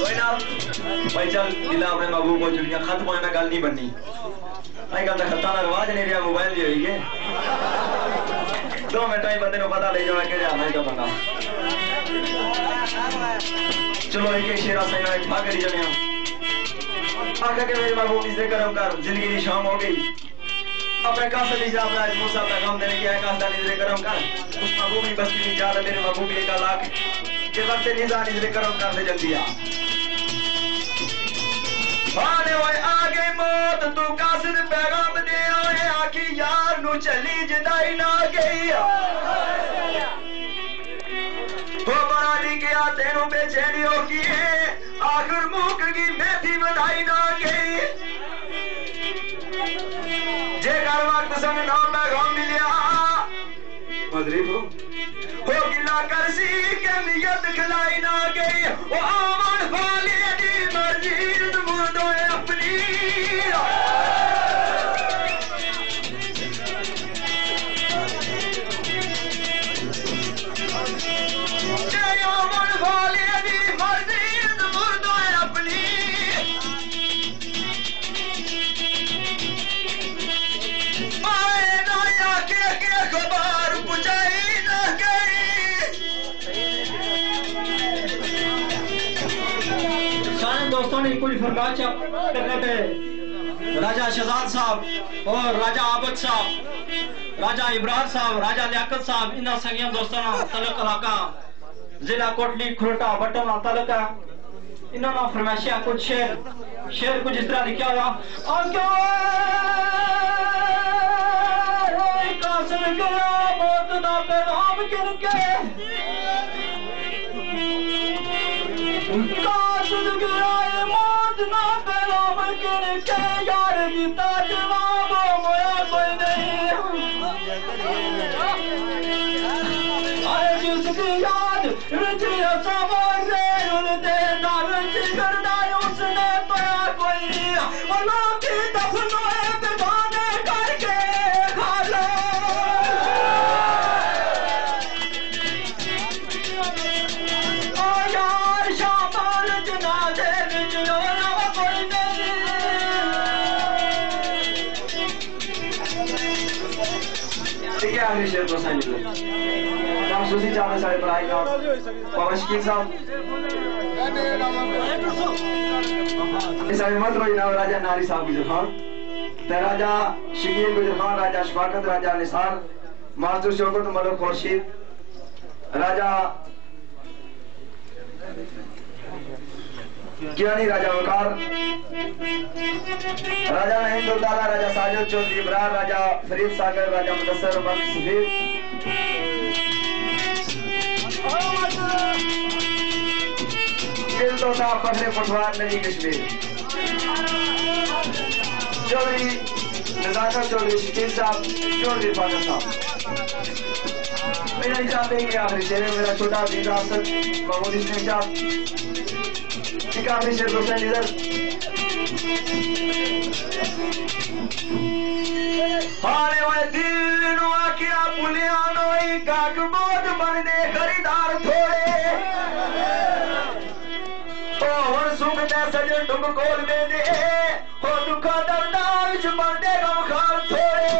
کوئی نہ بھائی چل دل اپنے محبوب کو چڑیا خط پوائے میں گل نہیں بننی آئی گل خطا کا رواج نہیں رہا موبائل دی ہوئی ہے 2 منٹ بندے کو پتا لے جانا کہ جانا ہی تو بندہ چلو ایک شیرا سینا ایک کری جانے آخر کہ میرے محبوب اسے کرم کر زندگی کی شام ہو گئی اپنے قاصد اجرا اپنا موسیٰ پیغام دینے کی ہے قاصدہ نظر کرم کر اس محبوب کی بستی نہیں جاتا میرے محبوب کی کا لاکھ کہ وقت نظر نظر کرم کر دے جلدی آنے ہوئے آگے موت تو قاصد پیغام دے آئے آکی یار نو چلی جدائی نہ گئی وہ برانی کیا تینوں بے چینی ہو کی ہے آخر موک کی میتھی بدائی نہ گئی جے کر وقت سنگ نام پیغام ملیا مدریب ہو گلا کرسی کے نیت کھلائی نہ گئی وہ آمان فالی دی مرزید مردوئے اپنی دوستوں نے کوئی فرقات چاپ کرنے پہ راجہ شہزاد صاحب اور راجہ عابد صاحب راجہ ابرار صاحب راجہ لیاقت صاحب انہا سنگیاں دوستوں نے تعلق علاقہ ضلع کوٹلی کھروٹا بٹن تعلق ہے انہوں نے فرمائشیاں کچھ شعر کچھ اس طرح لکھا ہوا قاسم گیا موت نہ پیغام کن کے قاسم گیا موت نہ پیغام کن کے یار جیتا جواب مویا کوئی نہیں آئے جس کی یاد رجی سوار ان دے نارنج کردہ اس نے پایا کوئی اللہ کی دفنوئے بگانے کر کے کھالا یار شامال جنازے بچ ہویا کوئی نہیں ٹھیک ہے آخری شیر دوستان لکھو کام سوزی چاہنے سارے پڑھائی کا بابا شکیل صاحب سارے مت روئی ناو راجہ ناری صاحب گجر خان راجہ شکیل گجر خان راجہ شفاقت راجہ نثار ماسٹر شوکت ملک خورشید راجہ کیانی راجہ وقار راجہ ہند الدالہ راجہ ساجد چودری ابرار راجہ فرید ساگر راجہ مدثر بند سفیر دل تو صاحب فخر پٹوار نجی کشمیر چودری نزاکر چودری شکیل صاحب چودری فاضل صاحب میرا چاہتے ہیں کہ آخری شہر میرا چھوٹا بیدہ آسد محمود اسلام صاحب ایک آخری شہر دوستان نظر آنے ہوئے دل آکیا پولیانو ایک آگ بود بننے خریدار تھوڑے اور سوکتے سجن ڈھگ کول میں دے ہو دکھا درداوش بندے گم خار تھوڑے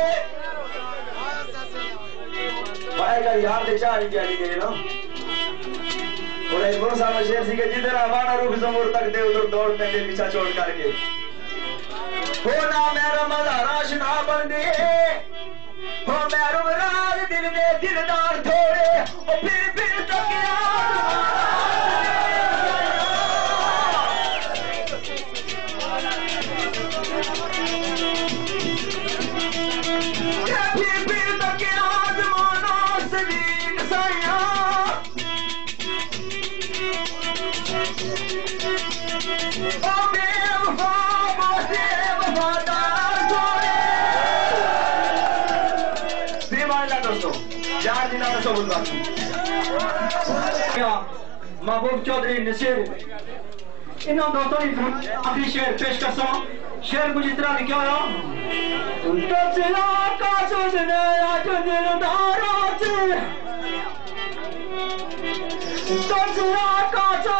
پائے گا یہاں دے چاہی کیا نہیں گئے نا اور ایک بہت سامنے شیر سی کہ جدر آوانا روح زمور تک دے ادھر دوڑ میں دے پیچھا چھوڑ کر کے ہونا میرا مزارا شنا بندے ہو میرا راز دل دے دلدار تھوڑے اور پھر تک محبوب چودری نصیر انہوں دوستوں نے اپنی شعر پیش کر سو شعر کچھ اس طرح لکھا ہوا تجلا کا سجنے آج دلداروں سے تجلا کا